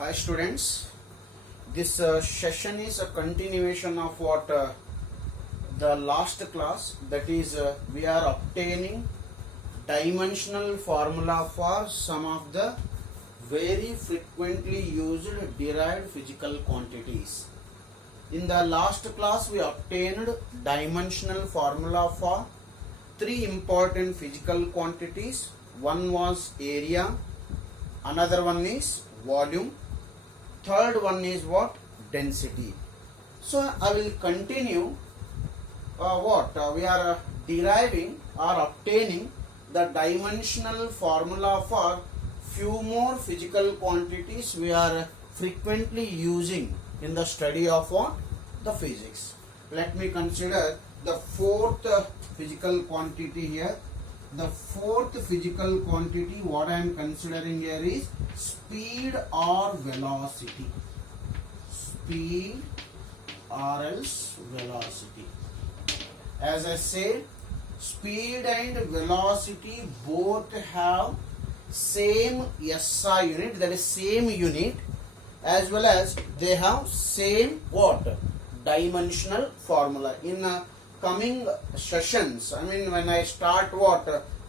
Hi students, this session is a continuation of what the last class, that is we are obtaining dimensional formula for some of the very frequently used derived physical quantities. In the last class we obtained dimensional formula for three important physical quantities. One was area, another one is volume, third one is what? Density. So I will continue we are deriving or obtaining the dimensional formula for few more physical quantities we are frequently using in the study of what? The physics. Let me consider the fourth physical quantity here. The fourth physical quantity what I am considering here is speed or velocity. Speed or else velocity. As I said, speed and velocity both have same SI unit, that is same unit, as well as they have same what? Dimensional formula. In coming sessions, when I start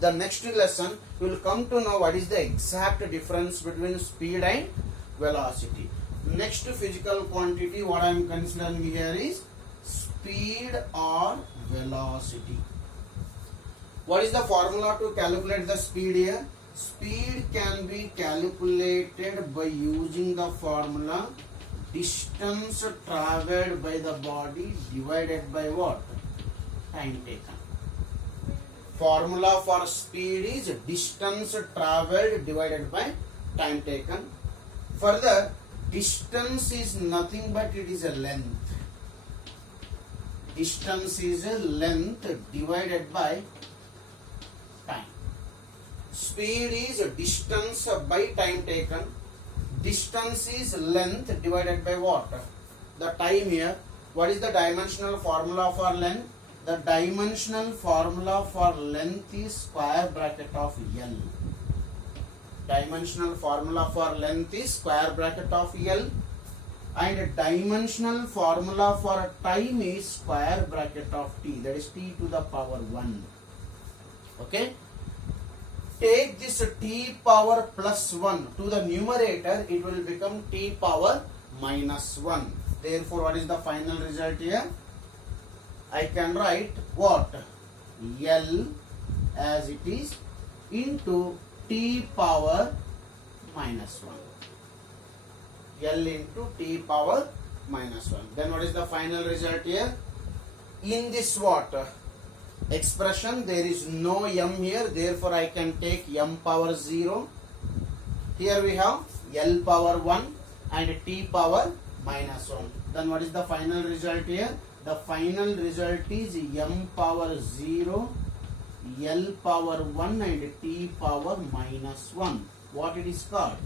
the next lesson, you will come to know what is the exact difference between speed and velocity. Next physical quantity what I am considering here is speed or velocity. What is the formula to calculate the speed here? Speed can be calculated by using the formula distance travelled by the body divided by what? Time taken. Formula for speed is distance travelled divided by time taken. Further, distance is nothing but it is a length. Distance is a length divided by time. Speed is distance by time taken. Distance is length divided by what? The time here. What is the dimensional formula for length? The dimensional formula for length is square bracket of L. Dimensional formula for length is square bracket of L, and dimensional formula for time is square bracket of T, that is T to the power 1. Okay. Take this T power plus 1 to the numerator, it will become T power minus 1. Therefore, what is the final result here? I can write what? L as it is into T power minus 1. L into T power minus 1. Then what is the final result here? In this what? Expression, there is no m here, therefore I can take m power 0. Here we have L power 1 and T power minus 1. Then what is the final result here? The final result is m power 0, L power 1 and T power minus 1. What it is called?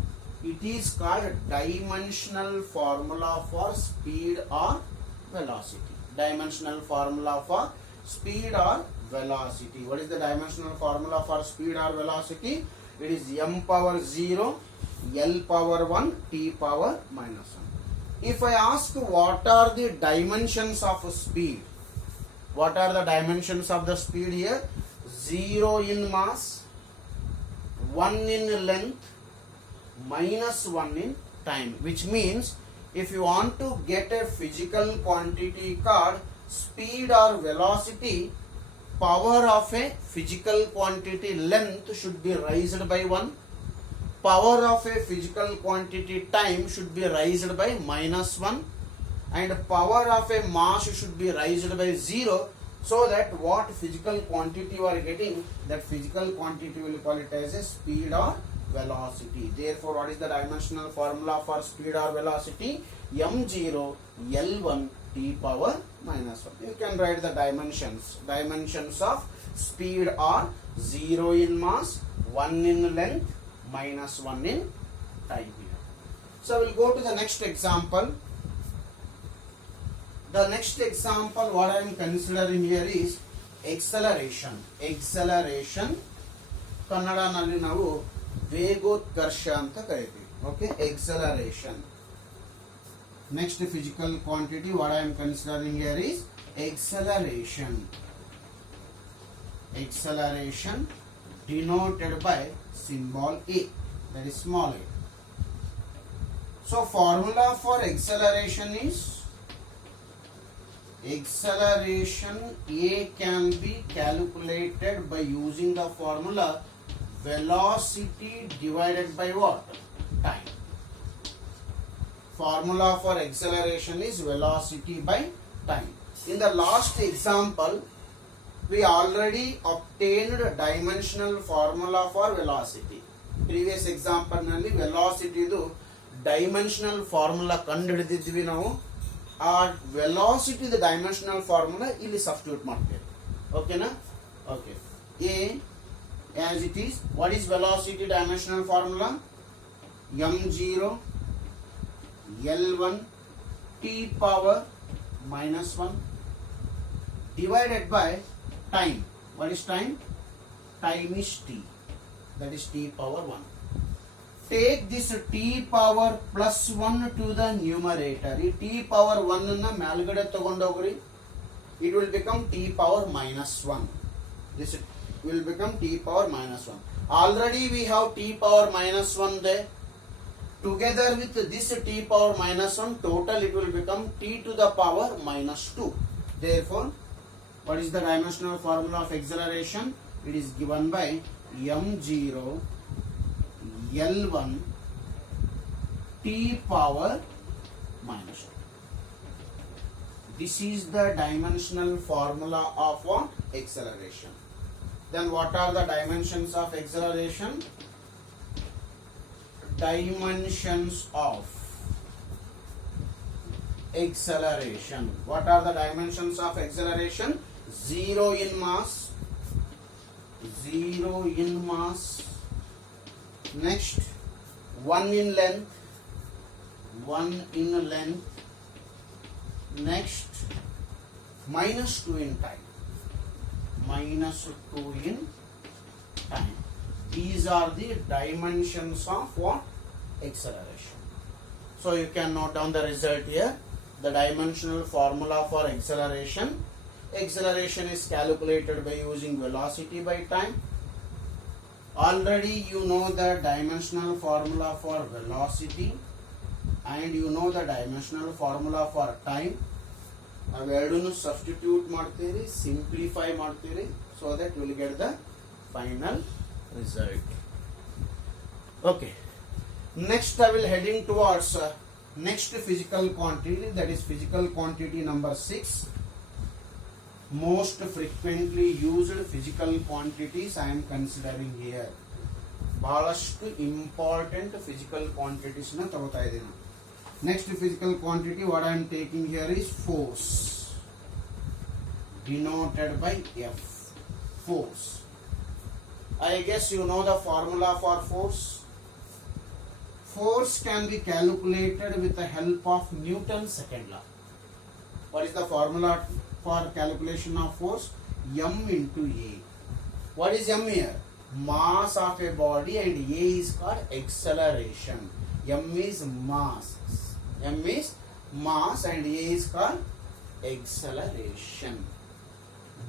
It is called dimensional formula for speed or velocity. Dimensional formula for speed or velocity. What is the dimensional formula for speed or velocity? It is m power 0, L power 1, T power minus 1. If I ask what are the dimensions of speed? What are the dimensions of the speed here? 0 in mass, 1 in length, minus 1 in time. Which means if you want to get a physical quantity called speed or velocity, power of a physical quantity length should be raised by 1. Power of a physical quantity time should be raised by minus 1, and power of a mass should be raised by 0, so that what physical quantity you are getting, that physical quantity will call it as a speed or velocity. Therefore, what is the dimensional formula for speed or velocity? m0 L1 T power minus 1. You can write the dimensions. Dimensions of speed are 0 in mass, 1 in length, minus 1 in time here. So we will go to the next example. The next example what I am considering here is acceleration. Acceleration, ಕನ್ನಡನಲ್ಲಿ ನಾವು ವೇಗೋತ್ಕರ್ಷ ಅಂತ ಕರಿತೀವಿ. Okay, acceleration. Next physical quantity what I am considering here is acceleration. Acceleration denoted by symbol A, that is small a. So formula for acceleration is acceleration A can be calculated by using the formula velocity divided by what? Time. Formula for acceleration is velocity by time. In the last example, we already obtained dimensional formula for velocity. Previous example nalli velocity du dimensional formula ಕಂಡುಹಿಡಿದಿದ್ವಿ ನಾವು. ಆ velocity the dimensional formula ಇಲ್ಲಿ substitute ಮಾಡ್ತೇವೆ. ಓಕೆನಾ? Okay. A as it is, what is velocity dimensional formula? m0 L1 t power minus 1 divided by time. What is time? Time is t, that is t power 1. Take this t power plus 1 to the numerator. ಈ t power 1 ಅನ್ನ ಮೇಲ್ಗಡೆ ತಗೊಂಡೋಗ್ರಿ. It will become t power minus 1. This will become t power minus 1. Already we have t power minus 1 there. Together with this t power minus 1, total it will become t to the power minus 2. Therefore, what is the dimensional formula of acceleration? It is given by m0 L1 t power minus 2. This is the dimensional formula of what? Acceleration. Then what are the dimensions of acceleration? Dimensions of acceleration. What are the dimensions of acceleration? 0 in mass. 0 in mass. Next, 1 in length. 1 in length. Next, minus 2 in time. Minus 2 in time. These are the dimensions of what? Acceleration. So you can note down the result here. The dimensional formula for acceleration. Acceleration is calculated by using velocity by time. Already you know the dimensional formula for velocity and you know the dimensional formula for time. ಅವೆರಡನ್ನು substitute ಮಾಡ್ತೀರಿ, simplify ಮಾಡ್ತೀರಿ, so that you will get the final result. Okay. Next I will heading towards next physical quantity, that is physical quantity number 6. Most frequently used physical quantities I am considering here. ಬಹಳಷ್ಟು important physical quantities ನ ತಗೋತಾ ಇದ್ದೀನಿ. Next physical quantity what I am taking here is force, denoted by F. Force. I guess you know the formula for force. Force can be calculated with the help of Newton's second law. What is the formula for calculation of force? M into A. What is M here? Mass of a body and A is called acceleration. M is mass. M is mass and A is called acceleration.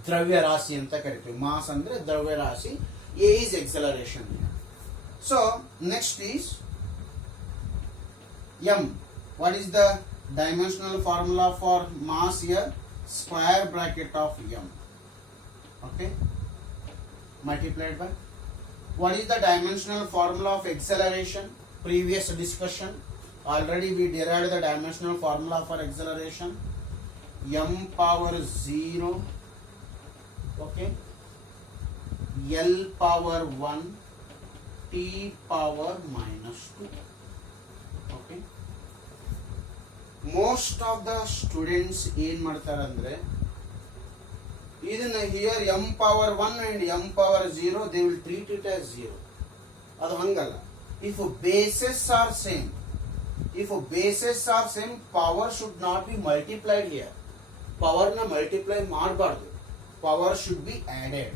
ದ್ರವ್ಯ ರಾಶಿ ಅಂತ ಕರಿತೀವಿ. Mass ಅಂದ್ರೆ ದ್ರವ್ಯ ರಾಶಿ. A is acceleration. So next is M. What is the dimensional formula for mass here? Square bracket of M. Okay. Multiplied by. What is the dimensional formula of acceleration? Previous discussion. Already we derived the dimensional formula for acceleration. M power 0. Okay. L power 1. T power minus 2. Okay. Most of the students ಏನ್ ಮಾಡ್ತಾರೆ ಅಂದ್ರೆ ಇದನ್ನ here m power 1 and m power 0 they will treat it as 0. ಅದು ಹಂಗಲ್ಲ. If bases are same, power should not be multiplied here. Power na multiply ಮಾಡಬಾರದು. Power should be added.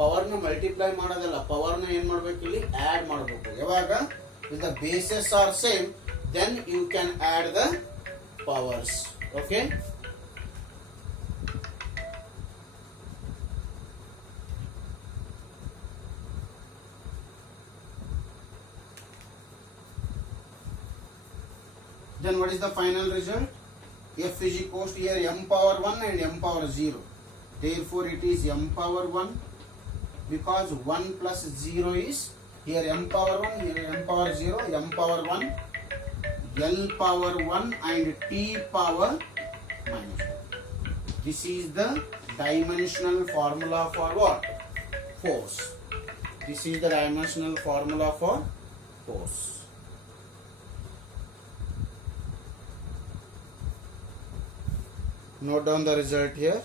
Power na multiply ಮಾಡೋದಲ್ಲ, power na ಏನ್ ಮಾಡಬೇಕು ಇಲ್ಲಿ add ಮಾಡಬೇಕು. ಯಾವಾಗ If the bases are same, then you can add the powers. Okay. Then what is the final result? F is equals to here m power 1 and m power 0. Therefore it is m power 1, because 1 plus 0 is here m power 1, here m power 0, m power 1, L power 1 and T power minus 1. This is the dimensional formula for what? Force. This is the dimensional formula for force. Note down the result here.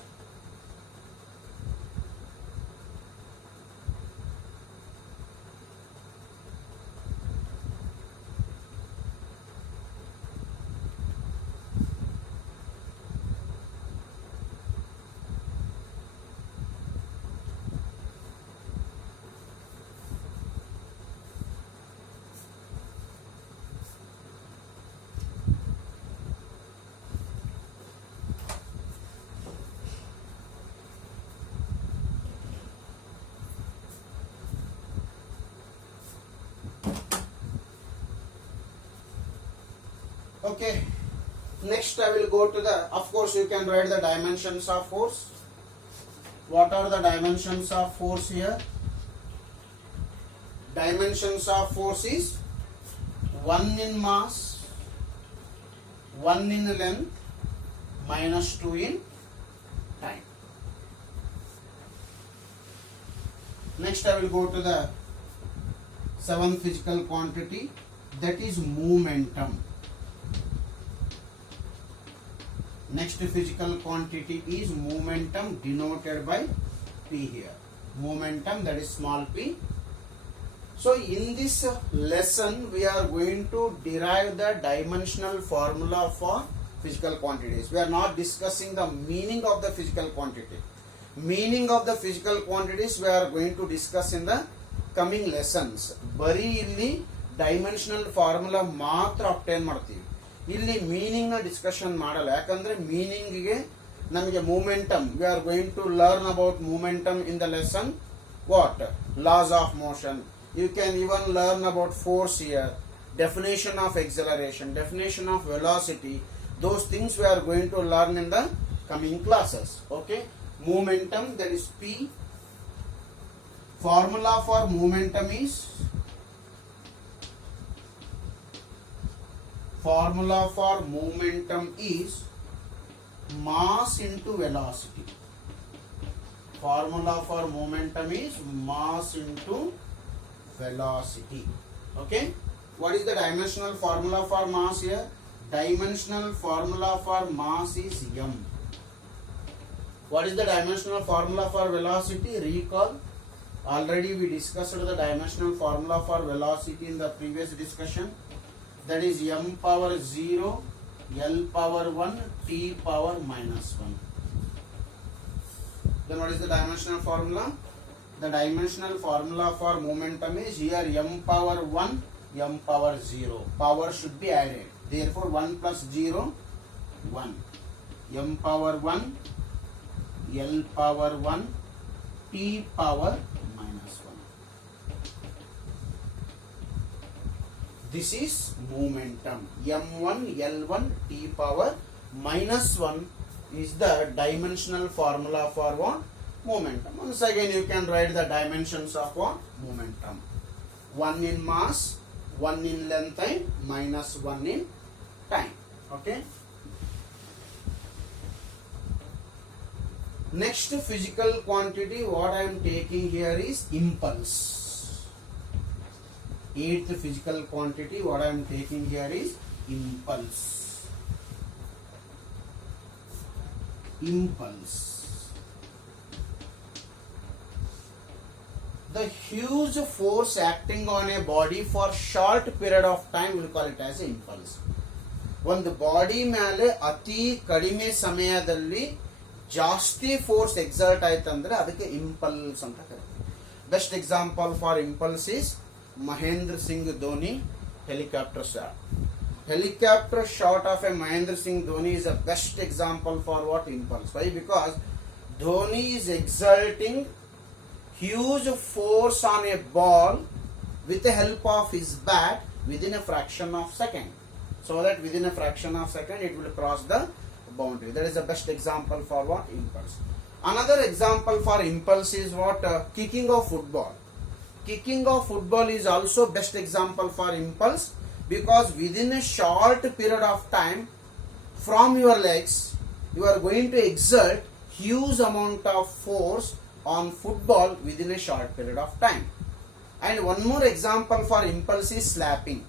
Okay, next I will go to the, of course you can write the dimensions of force. What are the dimensions of force here? Dimensions of force is 1 in mass, 1 in length, minus 2 in time. Next I will go to the 7th physical quantity, that is momentum. Next physical quantity is momentum, denoted by P here. Momentum, that is small p. So in this lesson we are going to derive the dimensional formula for physical quantities. We are not discussing the meaning of the physical quantity. Meaning of the physical quantities we are going to discuss in the coming lessons. Bari illi dimensional formula ಮಾತ್ರ obtain ಮಾಡ್ತೀವಿ. ಇಲ್ಲಿ meaning ನ discussion ಮಾಡಲ್ಲ, ಯಾಕಂದ್ರೆ meaning ಗೆ ನಮಗೆ momentum, we are going to learn about momentum in the lesson what laws of motion. You can even learn about force here, definition of acceleration, definition of velocity. Those things we are going to learn in the coming classes. Okay, momentum, that is P. Formula for momentum is mass into velocity. Formula for momentum is mass into velocity. Okay, what is the dimensional formula for mass here? Dimensional formula for mass is m. What is the dimensional formula for velocity? Recall, already we discussed the dimensional formula for velocity in the previous discussion. That is m power 0, L power 1, T power minus 1. Then what is the dimensional formula? The dimensional formula for momentum is here m power 1, m power 0. Power should be added. Therefore 1 plus 0, 1. M power 1, L power 1, T power minus 1. This is momentum. M1, L1, T power minus 1 is the dimensional formula for what? Momentum. Once again you can write the dimensions of what? Momentum. 1 in mass, 1 in length and minus 1 in time. Okay. Next physical quantity what I am taking here is impulse. 8th physical quantity what I am taking here is impulse. Impulse. The huge force acting on a body for short period of time, we'll call it as impulse. ಒಂದು body ಮೇಲೆ ಅತಿ ಕಡಿಮೆ ಸಮಯದಲ್ಲಿ ಜಾಸ್ತಿ force exert ಆಯ್ತಂದ್ರೆ ಅದಕ್ಕೆ impulse ಅಂತ ಕರೀತಾರೆ. Best example for impulse is Mahendra Singh Dhoni. Helicopter shot. Helicopter shot of a Mahendra Singh Dhoni is a best example for what? Impulse. Why? Because Dhoni is exerting huge force on a ball with the help of his bat within a fraction of second. So that within a fraction of second it will cross the boundary. That is the best example for what? Impulse. Another example for impulse is what? Kicking of football. Kicking of football is also best example for impulse, because within a short period of time from your legs you are going to exert huge amount of force on football within a short period of time. And one more example for impulse is slapping.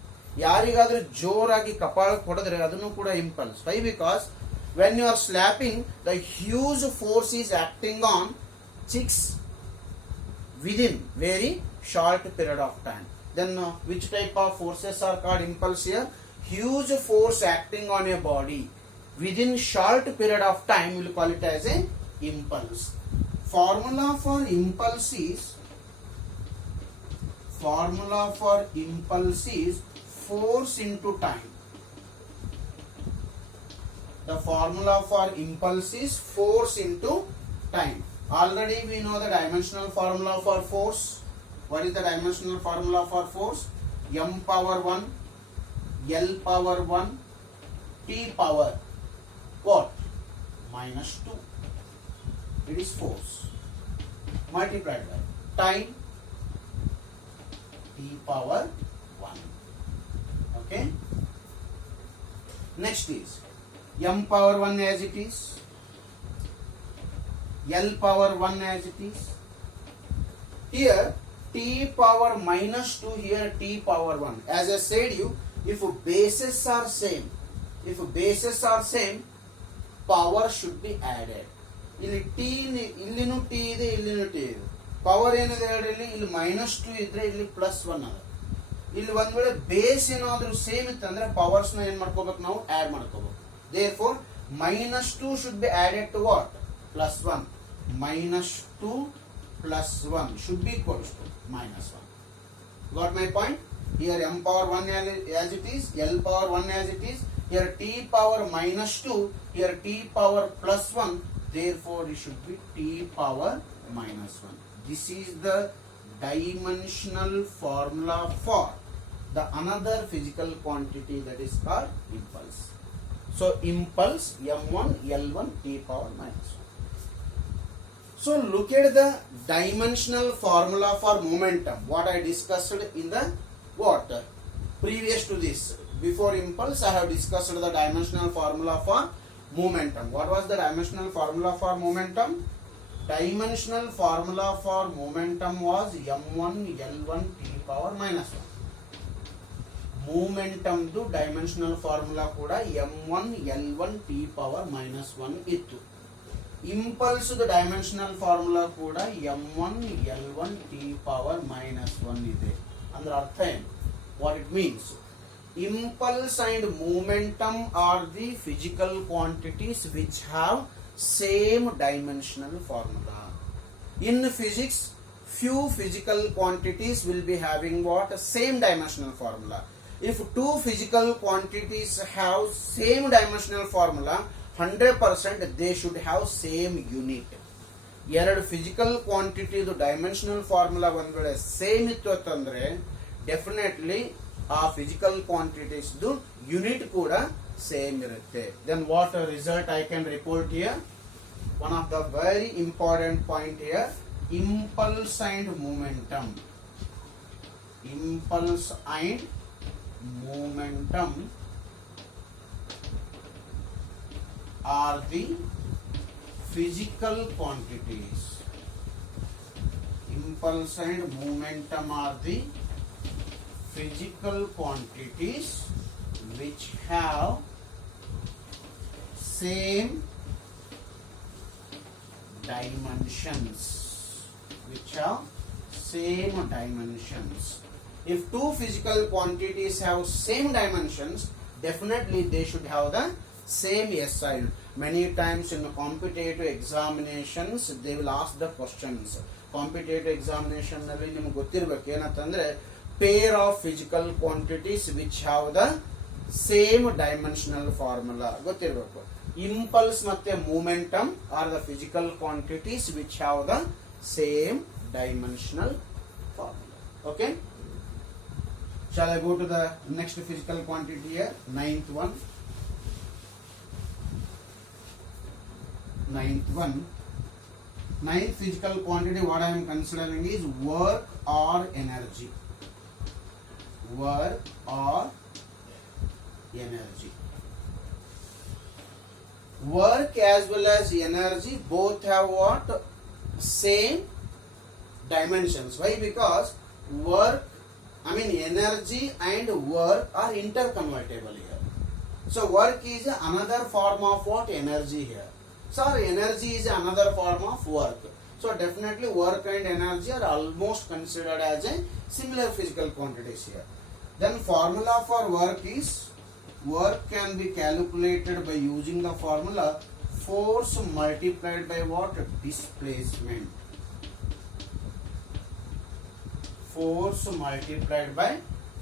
ಯಾರಿಗಾದ್ರೂ ಜೋರಾಗಿ ಕಪಾಳ ಕೊಡಿದ್ರೆ ಅದನ್ನು ಕೂಡ impulse. Why? Because when you are slapping, the huge force is acting on cheeks within very short period of time. Then which type of forces are called impulse here? Huge force acting on a body within short period of time, we will call it as a impulse. Formula for impulse is force into time. The formula for impulse is force into time. Already we know the dimensional formula for force. What is the dimensional formula for force? M power 1, L power 1, T power what? Minus 2. It is force. Multiplied by time, T power 1. Okay. Next is M power 1 as it is, L power 1 as it is. Here T power minus 2, here T power 1. As I said you, if bases are same, power should be added. ಇಲ್ಲಿ T ಇಲ್ಲಿನೂ T ಇದೆ, ಇಲ್ಲಿನೂ T ಇದೆ. Power ಏನಿದೆ ಹೇಳಿ, ಇಲ್ಲಿ minus 2 ಇದ್ರೆ ಇಲ್ಲಿ ಪ್ಲಸ್ 1 ಅದ. ಇಲ್ಲಿ ಒಂದ್ ವೇಳೆ ಬೇಸ್ ಏನಾದ್ರೂ ಸೇಮ್ ಇತ್ತಂದ್ರೆ ಪವರ್ಸ್ ನ ಏನ್ ಮಾಡ್ಕೋಬೇಕು, ನಾವು ಆಡ್ ಮಾಡ್ಕೋಬೇಕು. Therefore minus 2 should be added to what? Plus 1. Minus 2 plus 1 should be equals to minus 1. Got my point? Here m power 1 as it is, L power 1 as it is. Here T power minus 2, here T power plus 1. Therefore it should be T power minus 1. This is the dimensional formula for the another physical quantity that is called impulse. So impulse M1 L1 T power minus 1. So look at the dimensional formula for momentum. What I discussed in the what? Previous to this, before impulse, I have discussed the dimensional formula for momentum. What was the dimensional formula for momentum? Dimensional formula for momentum was M1 L1 T power minus 1. Momentum to dimensional formula kuda M1 L1 T power minus 1 ittu. Impulse the dimensional formula kuda M1 L1 T power minus 1 ide. Andre artha em? What it means? Impulse and momentum are the physical quantities which have same dimensional formula. In physics, few physical quantities will be having what? Same dimensional formula. If two physical quantities have same dimensional formula, 100% they should have same unit. ಎರಡು physical quantity dimensional formula ಒಂದ್ ವೇಳೆ same ಇತ್ತು ಅಂತಂದ್ರೆ definitely ಆ physical quantities unit ಕೂಡ same ಇರುತ್ತೆ. Then what result I can report here? One of the very important point here, impulse and momentum. Impulse and momentum are the physical quantities. Impulse and momentum are the physical quantities which have same dimensions. If two physical quantities have same dimensions, definitely they should have the same SI. Many times in competitive examinations they will ask the questions. Competitive examination ನಲ್ಲಿ ನಿಮಗೆ ಗೊತ್ತಿರಬೇಕು ಏನಂತಂದ್ರೆ pair of physical quantities which have the same dimensional formula. ಗೊತ್ತಿರಬೇಕು. Impulse ಮತ್ತೆ momentum are the physical quantities which have the same dimensional formula. Okay. Shall I go to the next physical quantity here? Ninth one. Ninth physical quantity what I am considering is work or energy. Work or energy. Work as well as energy both have what? Same dimensions. Why? Because energy and work are interconvertible here. So work is another form of what? Energy here. So energy is another form of work. So definitely work and energy are almost considered as a similar physical quantities here. Then formula for work is, work can be calculated by using the formula force multiplied by what? Displacement. Force multiplied by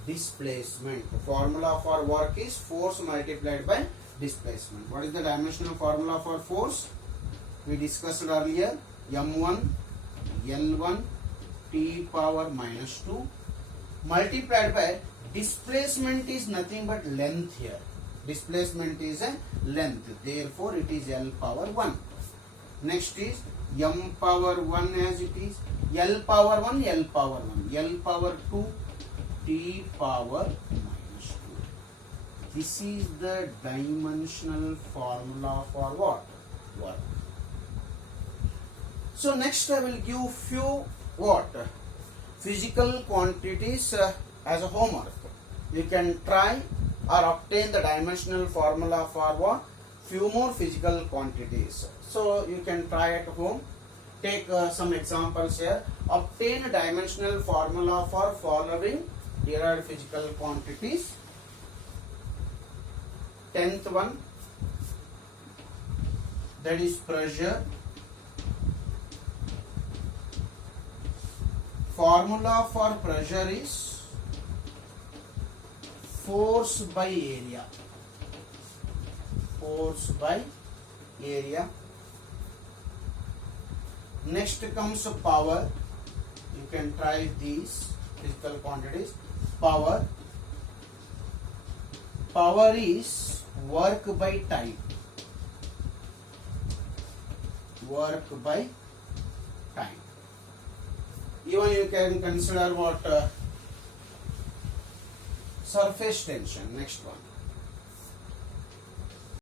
displacement. The formula for work is force multiplied by displacement. What is the dimensional formula for force? We discussed earlier. M1 L1 T power minus 2 multiplied by displacement is nothing but length here. Displacement is a length. Therefore, it is L power 1. Next is M power 1 as it is. L power 1, L power 1. L power 2, T power minus 2. This is the dimensional formula for what? Work. So next I will give few what? Physical quantities as a homework. You can try or obtain the dimensional formula for what? Few more physical quantities. So you can try at home. Take some examples here. Obtain a dimensional formula for following derived physical quantities. 10th one, that is pressure. Formula for pressure is force by area. Force by area. Next comes power. You can try these physical quantities. Power. Power is work by time. Work by time. Even you can consider what? Surface tension. Next one.